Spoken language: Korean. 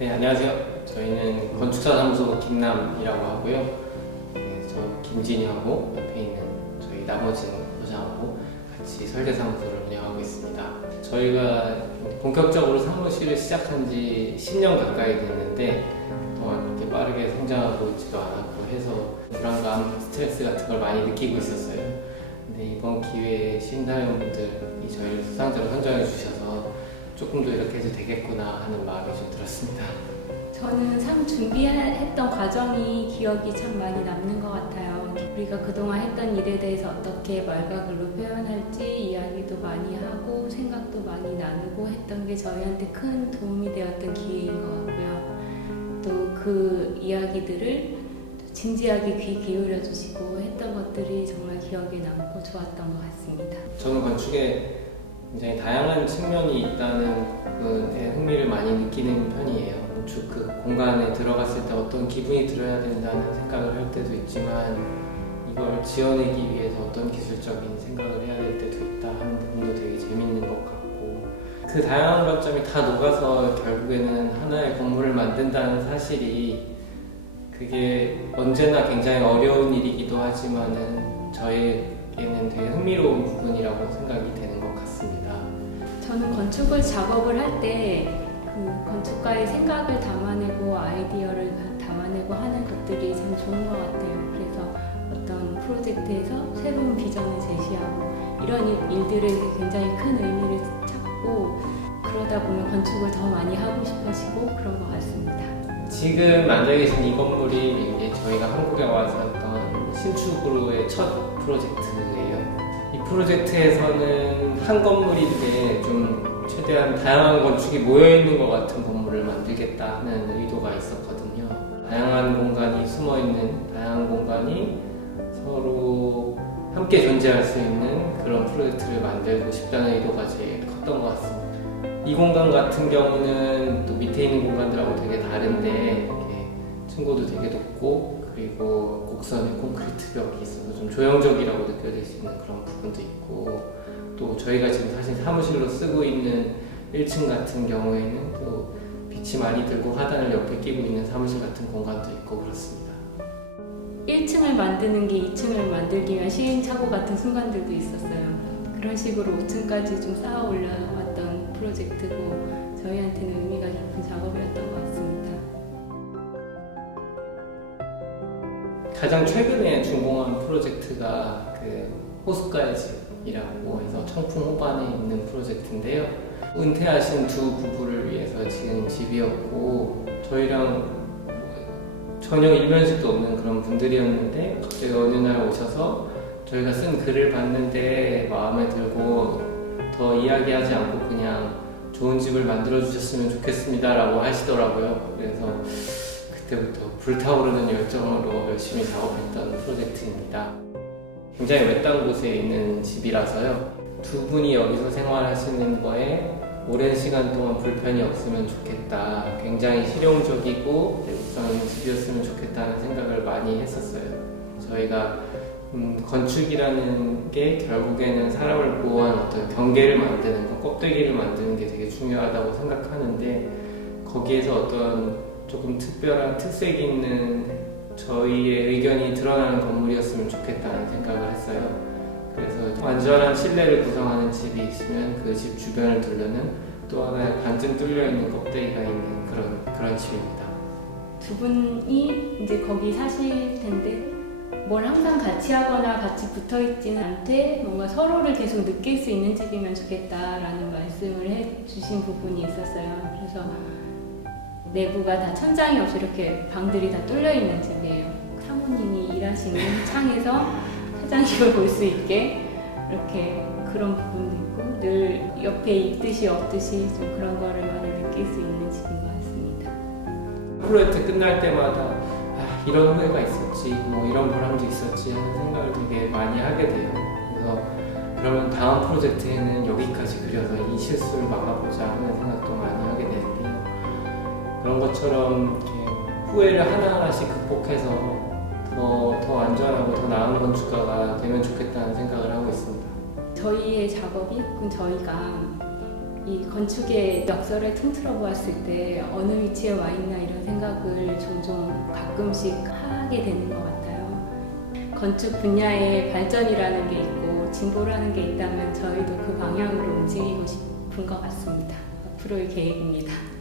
안녕하세요. 저희는 건축사 사무소 김남이라고 하고요. 네, 저 김진희하고 옆에 있는 저희 나머지는 부장하고 같이 설계 사무소를 운영하고 있습니다. 저희가 본격적으로 사무실을 시작한 지 10년 가까이 됐는데 그동안 그렇게 빠르게 성장하고 있지도 않았고 해서 불안감, 스트레스 같은 걸 많이 느끼고 있었어요. 근데 이번 기회에 신사위원분들이 저희를 수상자로 선정해 주셔서 조금 더 이렇게 해도 되겠구나 하는 마음이 좀 들었습니다. 저는 상 준비했던 과정이 기억이 참 많이 남는 것 같아요. 우리가 그동안 했던 일에 대해서 어떻게 말과 글로 표현할지 이야기도 많이 하고 생각도 많이 나누고 했던 게 저희한테 큰 도움이 되었던 기회인 것 같고요. 또 그 이야기들을 진지하게 귀 기울여 주시고 했던 것들이 정말 기억에 남고 좋았던 것 같습니다. 저는 건축에 굉장히 다양한 측면이 있다는 부분에 흥미를 많이 느끼는 편이에요. 건축 그 공간에 들어갔을 때 어떤 기분이 들어야 된다는 생각을 할 때도 있지만 이걸 지어내기 위해서 어떤 기술적인 생각을 해야 될 때도 있다 하는 부분도 되게 재밌는 것 같고 그 다양한 관점이 다 녹아서 결국에는 하나의 건물을 만든다는 사실이 그게 언제나 굉장히 어려운 일이기도 하지만은 저에 게는 되게 흥미로운 부분이라고 생각이 되는 것 같습니다. 저는 건축을 작업을 할 때 그 건축가의 생각을 담아내고 아이디어를 담아내고 하는 것들이 참 좋은 것 같아요. 그래서 어떤 프로젝트에서 새로운 비전을 제시하고 이런 일- 일들에 굉장히 큰 의미를 찾고 그러다 보면 건축을 더 많이 하고 싶어지고 그런 것 같습니다. 지금 만들어 계신 이 건물이 이제 저희가 한국에 와서 했던 신축으로의 첫 프로젝트예요. 이 프로젝트에서는 한 건물인데 좀 최대한 다양한 건축이 모여 있는 것 같은 건물을 만들겠다는 의도가 있었거든요. 다양한 공간이 숨어 있는 다양한 공간이 서로 함께 존재할 수 있는 그런 프로젝트를 만들고 싶다는 의도가 제일 컸던 것 같습니다. 이 공간 같은 경우는 또 밑에 있는 공간들하고 되게 다른데 층고도 되게 높고 그리고 곡선에 콘크리트 벽이 있어서 좀 조형적이라고 느껴질 수 있는 그런 부분도 있고 또 저희가 지금 사실 사무실로 쓰고 있는 1층 같은 경우에는 또 빛이 많이 들고 하단을 옆에 끼고 있는 사무실 같은 공간도 있고 그렇습니다. 1층을 만드는 게 2층을 만들기 위한 시행착오 같은 순간들도 있었어요. 그런 식으로 5층까지 좀 쌓아 올라왔던 프로젝트고 저희한테는 의미가 깊은 작업이었던 것 같습니다. 가장 최근에 준공한 프로젝트가 그 호숫가의 집이라고 해서 청풍 호반에 있는 프로젝트인데요. 은퇴하신 두 부부를 위해서 지은 집이었고 저희랑 전혀 일면식도 없는 그런 분들이었는데 갑자기 어느 날 오셔서 저희가 쓴 글을 봤는데 마음에 들고 더 이야기하지 않고 그냥 좋은 집을 만들어 주셨으면 좋겠습니다라고 하시더라고요. 그래서 그때부터 불타오르는 열정으로 열심히 작업했던 프로젝트입니다. 굉장히 외딴 곳에 있는 집이라서요. 두 분이 여기서 생활하시는 거에 오랜 시간 동안 불편이 없으면 좋겠다. 굉장히 실용적이고 있는 집이었으면 좋겠다는 생각을 많이 했었어요. 저희가 음, 건축이라는 게 결국에는 사람을 보호한 어떤 경계를 만드는 것, 껍데기를 만드는 게 되게 중요하다고 생각하는데 거기에서 어떤 조금 특별한 특색 있는 저희의 의견이 드러나는 건물이었으면 좋겠다는 생각을 했어요. 그래서 완전한 실내를 구성하는 집이 있으면 그 집 주변을 둘러는 또 하나의 반쯤 뚫려 있는 껍데기가 있는 그런 그런 집입니다. 두 분이 이제 거기 사실 텐데 뭘 항상 같이 하거나 같이 붙어 있지는 않되 뭔가 서로를 계속 느낄 수 있는 집이면 좋겠다라는 말씀을 해주신 부분이 있었어요. 그래서 내부가 다 천장이 없이 이렇게 방들이 다 뚫려 있는 집이에요. 사모님이 일하시는 창에서 사장님을 볼 수 있게 이렇게 그런 부분도 있고 늘 옆에 있듯이 없듯이 좀 그런 거를 많이 느낄 수 있는 집인 것 같습니다. 프로젝트 끝날 때마다 아, 이런 후회가 있었지, 뭐 이런 보람도 있었지 하는 생각을 되게 많이 하게 돼요. 그래서 그러면 다음 프로젝트에는 여기까지 그려서 이 실수를 막아보자 하는 생각도 많이 하게 되는데요. 그런 것처럼 후회를 하나하나씩 극복해서 더, 더 안전하고 더 나은 건축가가 되면 좋겠다는 생각을 하고 있습니다. 저희의 작업이 그럼 저희가 이 건축의 역사를 통틀어 보았을 때 어느 위치에 와 있나 이런 생각을 종종 가끔씩 하게 되는 것 같아요. 건축 분야의 발전이라는 게 있고 진보라는 게 있다면 저희도 그 방향으로 움직이고 싶은 것 같습니다. 앞으로의 계획입니다.